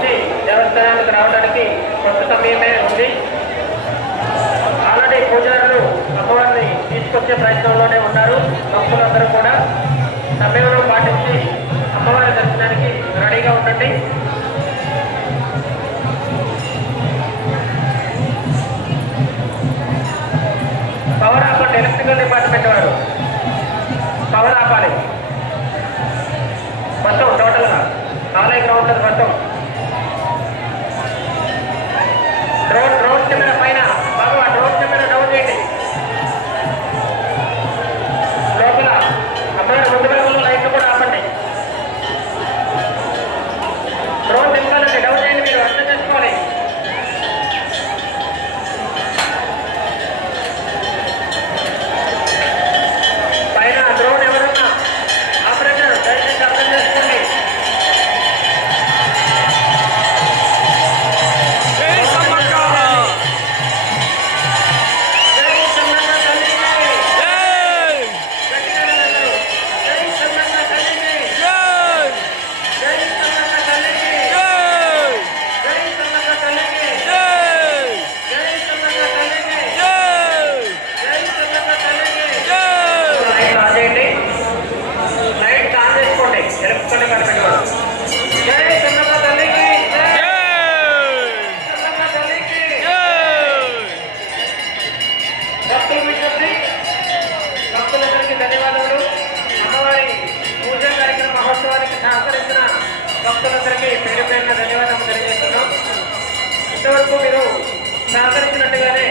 రావడానికి ప్రస్తుత సమయమే ఉంది. ఆల్రెడీ పూజారులు అమ్మవారిని తీసుకొచ్చే ప్రయత్నంలోనే ఉన్నారు. భక్తులందరూ కూడా. సమయంలో పాటించి అమ్మవారి దర్శనానికి రెడీగా ఉండండి. పవర్ ఆపండి ఎలక్ట్రికల్ డిపార్ట్మెంట్ వారు. పవర్ ఆపాలి. మొత్తం టోటల్ భక్తుల విజ్ఞప్తి భక్తులందరికీ ధన్యవాదములు అమ్మవారి పూజా కార్యక్రమ మహోత్సవానికి సహకరించిన భక్తులందరికీ పేరు పేరున ధన్యవాదాలు తెలియజేస్తున్నాం. ఇంతవరకు మీరు సహకరించినట్టుగానే